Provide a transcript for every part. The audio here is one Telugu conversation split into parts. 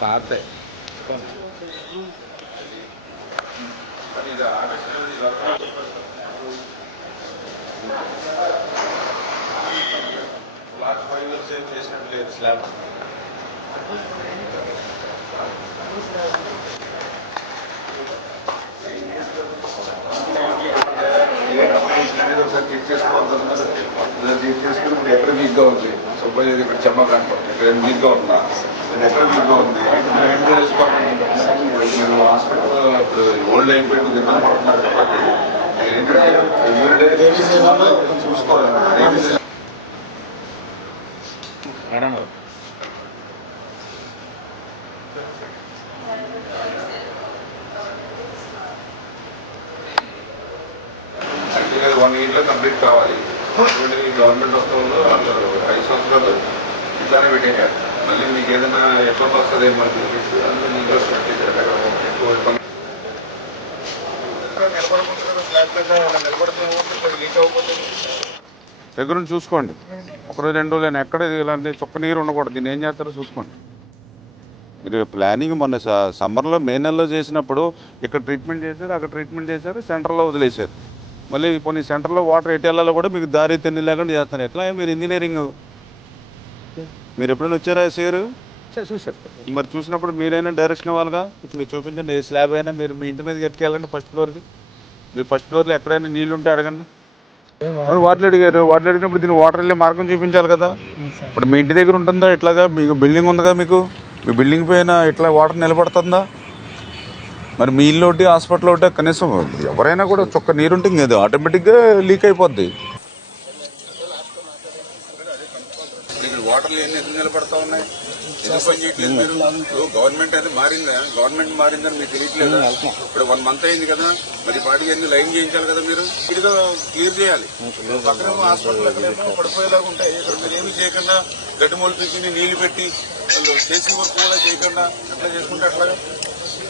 పాత లాస్ట్ ఫైవ్ ఇయర్స్ ఏం చేసినట్టు లేదు స్లాబ్ చేసుకుని ఇప్పుడు ఎక్కడ వీక్గా ఉంది సపోజ్ ఇక్కడ చెమ్మ కనపడుతుంది ఇక్కడ వీక్గా ఉన్నా నేను ఎక్కడ వీక్గా ఉంది మీరు ఏం మీరు హాస్పిటల్ ఇప్పుడు ఓల్డ్ అయిపోయి ఇబ్బంది పడుతున్నారు కాబట్టి చూసుకోవాలి మేడం వన్ ఇయర్లో కంప్లీట్ కావాలి ఈ గవర్నమెంట్ వస్తువులు వాళ్ళు ఐదు సంవత్సరాలు ఇట్లానే పెట్టేశారు. మళ్ళీ మీకు ఏదైనా ఇబ్బంది వస్తుంది ఏమో చెప్పేసి అందులో మీకు స్టార్ట్ ఎక్కువ ఇబ్బంది దగ్గర నుంచి చూసుకోండి. ఒకరోజు రెండు రోజులు ఎక్కడ ఇలాంటి చుక్క నీరు ఉండకూడదు. దీన్ని ఏం చేస్తారో చూసుకోండి. మీరు ప్లానింగ్ మొన్న సమ్మర్లో మే నెలలో చేసినప్పుడు ఇక్కడ ట్రీట్మెంట్ చేశారు అక్కడ ట్రీట్మెంట్ చేశారు సెంటర్లో వదిలేశారు. మళ్ళీ కొన్ని సెంటర్లో వాటర్ ఎటు వెళ్ళాలో కూడా మీకు దారి తెన్ని లేకుండా చేస్తారు ఎట్లా? మీరు ఇంజనీరింగ్. మీరు ఎప్పుడైనా వచ్చారా సార్ చూసారు మరి చూసినప్పుడు మీరైనా డైరెక్షన్ ఇవ్వాలిగా? ఇప్పుడు మీరు చూపించండి ఏ స్లాబ్ అయినా మీరు మీ ఇంటి మీదకి ఎట్టుకెళ్ళండి ఫస్ట్ ఫ్లోర్కి. మీరు ఫస్ట్ ఫ్లోర్లో ఎక్కడైనా నీళ్ళు ఉంటే అడగండి వాటర్ అడిగారు. వాటర్ అడిగినప్పుడు దీన్ని వాటర్ వెళ్ళే మార్గం చూపించాలి కదా. ఇప్పుడు మీ ఇంటి దగ్గర ఉంటుందా? ఇట్లాగా మీకు బిల్డింగ్ ఉందిగా మీకు? మీ బిల్డింగ్ పైన ఇట్లా వాటర్ నిలబడుతుందా? మరి మీ ఇల్లు ఒకటి హాస్పిటల్ ఒకటి కనీసం ఎవరైనా కూడా చొక్క నీరు ఉంటుంది కదా ఆటోమేటిక్గా లీక్ అయిపోద్ది. వాటర్లు ఎన్ని ఎందుకు నిలబడతా ఉన్నాయి? గవర్నమెంట్ అయితే మారిందా? గవర్నమెంట్ మారిందని మీకు తెలియట్లేదు? ఇప్పుడు వన్ మంత్ అయింది కదా మరి పాటికి అన్ని లైన్ చేయించాలి కదా మీరు? ఇదిగా క్లియర్ చేయాలి. పక్కన హాస్పిటల్ పడిపోయేలాగా ఉంటాయి. ఇక్కడ మీరు ఏమి చేయకుండా గడ్డి మూలు పీకి నీళ్ళు పెట్టి వాళ్ళు చేసి వర్క్ కూడా చేయకుండా ఎట్లా చేసుకుంటే అట్లాగా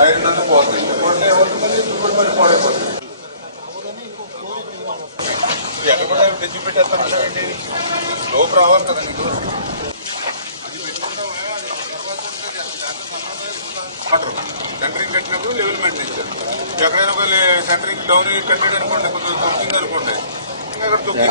ఐదు పోతుంది. పోతే ఏమవుతుంది? ఇప్పుడు మరి పాడైపోతుంది. ఎక్కడ కూడా తెచ్చి పెట్టేస్తాను లోపు రావాలి కదా సెంటరింగ్ కట్టినప్పుడు లెవెల్ మెయింటైన్ చేస్తారు ఎక్కడైనా ఒక సెంటరింగ్ డౌన్ కట్టాడు అనుకోండి కొంచెం తొక్కింది అనుకోండి. ఇంకా అక్కడ తొక్కింది